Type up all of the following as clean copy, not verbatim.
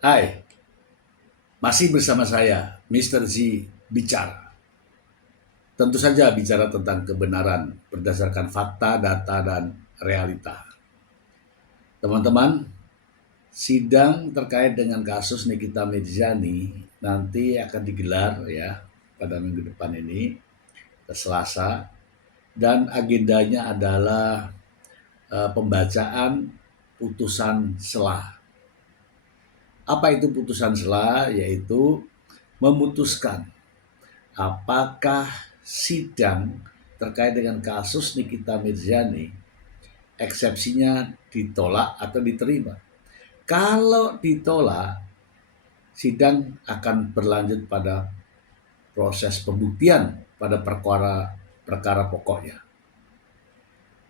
Hai, masih bersama saya, Mr. Z Bicara. Tentu saja bicara tentang kebenaran berdasarkan fakta, data, dan realita. Teman-teman, sidang terkait dengan kasus Nikita Mirzani nanti akan digelar ya pada minggu depan ini, Selasa, dan agendanya adalah pembacaan putusan sela. Apa itu putusan sela? Yaitu memutuskan apakah sidang terkait dengan kasus Nikita Mirzani eksepsinya ditolak atau diterima. Kalau ditolak, sidang akan berlanjut pada proses pembuktian pada perkara pokoknya.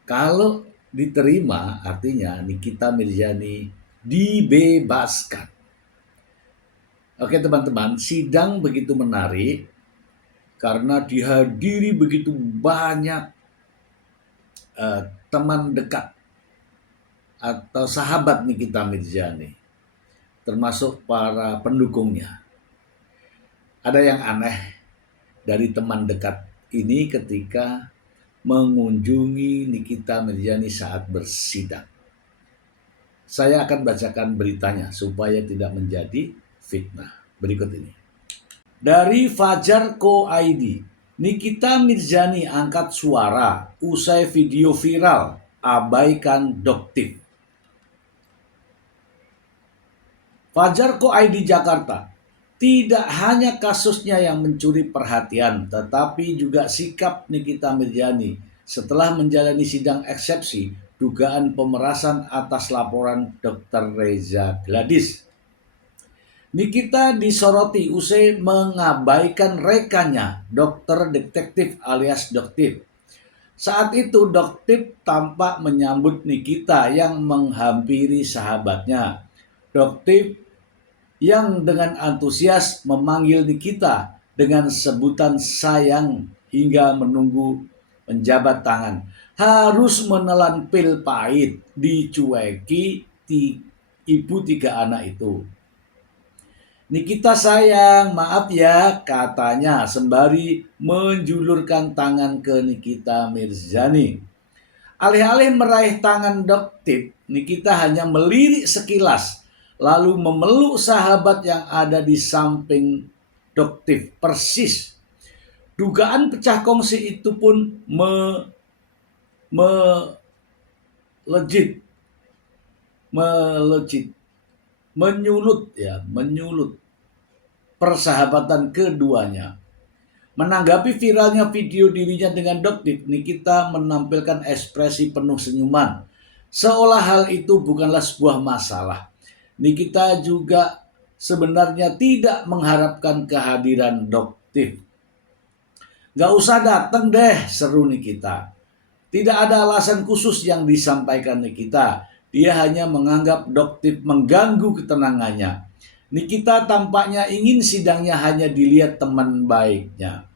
Kalau diterima, artinya Nikita Mirzani dibebaskan. Oke teman-teman, sidang begitu menarik karena dihadiri begitu banyak teman dekat atau sahabat Nikita Mirzani, termasuk para pendukungnya. Ada yang aneh dari teman dekat ini ketika mengunjungi Nikita Mirzani saat bersidang. Saya akan bacakan beritanya supaya tidak menjadi fitnah. Berikut ini. Dari Fajar Co ID, Nikita Mirzani angkat suara usai video viral abaikan doktif. Fajar Co ID Jakarta, tidak hanya kasusnya yang mencuri perhatian, tetapi juga sikap Nikita Mirzani setelah menjalani sidang eksepsi dugaan pemerasan atas laporan Dr. Reza Gladis. Nikita disoroti usai mengabaikan rekannya, dokter detektif alias Doktif. Saat itu Doktif tampak menyambut Nikita yang menghampiri sahabatnya. Doktif yang dengan antusias memanggil Nikita dengan sebutan sayang hingga menunggu menjabat tangan. Harus menelan pil pahit, dicueki ibu tiga anak itu. Nikita sayang, maaf ya, katanya sembari menjulurkan tangan ke Nikita Mirzani. Alih-alih meraih tangan Doktif, Nikita hanya melirik sekilas, lalu memeluk sahabat yang ada di samping Doktif persis. Dugaan pecah kongsi itu pun melejit, menyulut persahabatan keduanya. Menanggapi viralnya video dirinya dengan Doktif, Nikita menampilkan ekspresi penuh senyuman. Seolah hal itu bukanlah sebuah masalah. Nikita juga sebenarnya tidak mengharapkan kehadiran Doktif. Gak usah datang deh, seru Nikita. Tidak ada alasan khusus yang disampaikan Nikita. Dia hanya menganggap Doktif mengganggu ketenangannya. Nikita tampaknya ingin sidangnya hanya dilihat teman baiknya.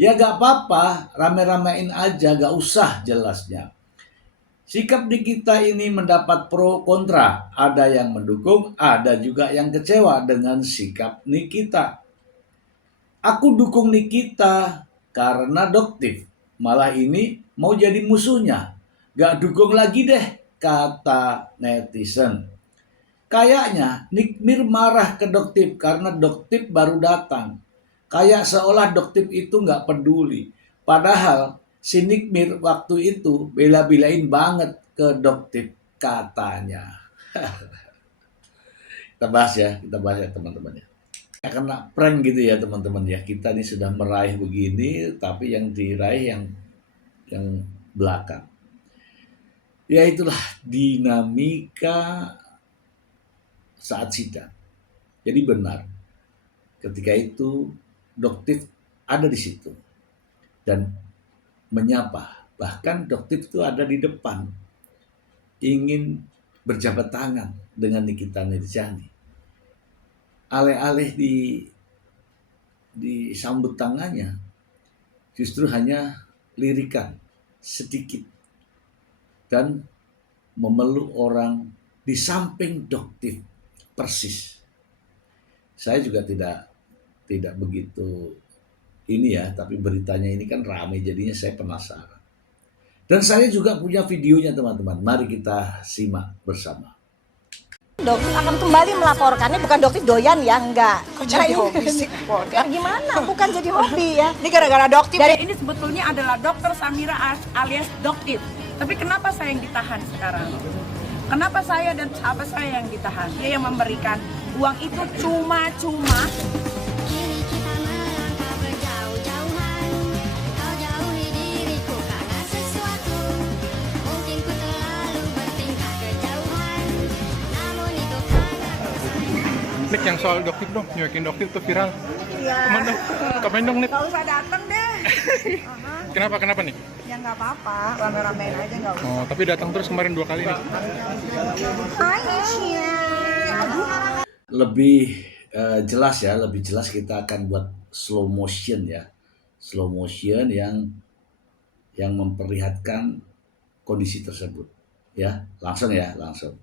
Ya gak apa-apa, rame-ramein aja, gak usah jelasnya. Sikap Nikita ini mendapat pro kontra. Ada yang mendukung, ada juga yang kecewa dengan sikap Nikita. Aku dukung Nikita karena Doktif. Malah ini mau jadi musuhnya. Gak dukung lagi deh, kata netizen. Kayaknya Nikmir marah ke Doktif karena Doktif baru datang. Kayak seolah Doktif itu gak peduli. Padahal si Nikmir waktu itu bela-belain banget ke Doktif katanya. Kita bahas ya teman-teman ya. Kena prank gitu ya teman-teman ya. Kita ini sudah meraih begini, tapi yang diraih yang belakang. Ya itulah dinamika saat sidang. Jadi benar, ketika itu Doktif ada di situ dan menyapa. Bahkan Doktif itu ada di depan, ingin berjabat tangan dengan Nikita Mirzani. Alih-alih disambut tangannya, justru hanya lirikan sedikit dan memeluk orang di samping Doktif persis. Saya juga tidak begitu ini ya, tapi beritanya ini kan ramai, jadinya saya penasaran. Dan saya juga punya videonya teman-teman. Mari kita simak bersama. Dokter akan kembali melaporkannya, bukan dokter doyan ya, enggak. Kok jadi hobi sih? Gimana? Bukan jadi hobi ya. Ini gara-gara dokter. Dari- Ini sebetulnya adalah Dokter Samira alias Doktif. Tapi kenapa saya yang ditahan sekarang? Kenapa saya dan sahabat saya yang ditahan? Dia yang memberikan uang itu cuma-cuma. Kini kita melangkah berjauh-jauhan. Kau jauhi diriku karena sesuatu. Mungkin ku terlalu bertingkah kejauhan. Namun itu karena Nik, yang soal dokter dong, nyuekin dokter tuh viral. Iya. Kemana dong? Kapan dong, Nik? Gak usah dateng deh. Kenapa nih? Ya nggak apa-apa, rame-ramein aja nggak usah. Oh, tapi datang terus kemarin 2 kali nih. Hai Isya. Lebih jelas ya, lebih jelas kita akan buat slow motion ya. Slow motion yang memperlihatkan kondisi tersebut. Ya, langsung.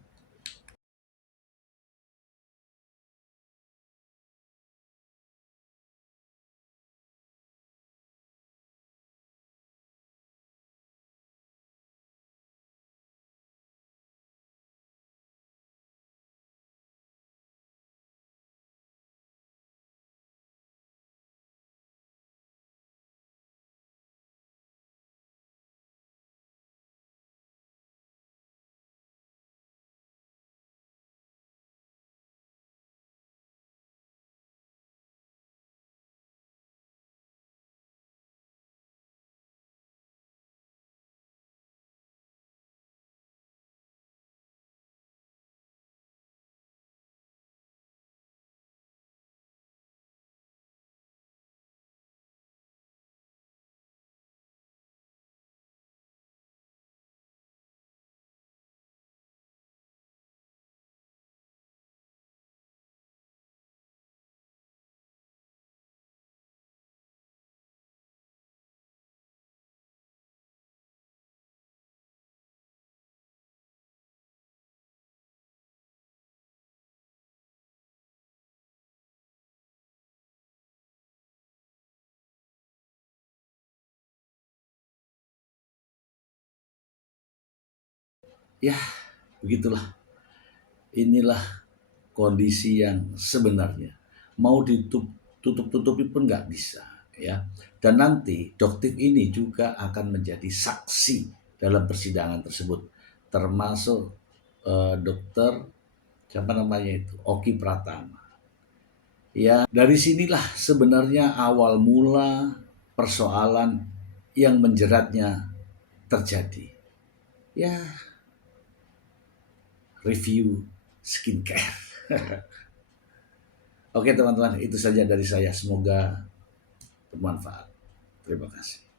Ya, begitulah. Inilah kondisi yang sebenarnya. Mau ditutup-tutupi pun nggak bisa ya. Dan nanti dokter ini juga akan menjadi saksi dalam persidangan tersebut, termasuk dokter siapa namanya itu, Oki Pratama. Ya, dari sinilah sebenarnya awal mula persoalan yang menjeratnya terjadi. Ya, review skincare. Oke teman-teman, itu saja dari saya. Semoga bermanfaat. Terima kasih.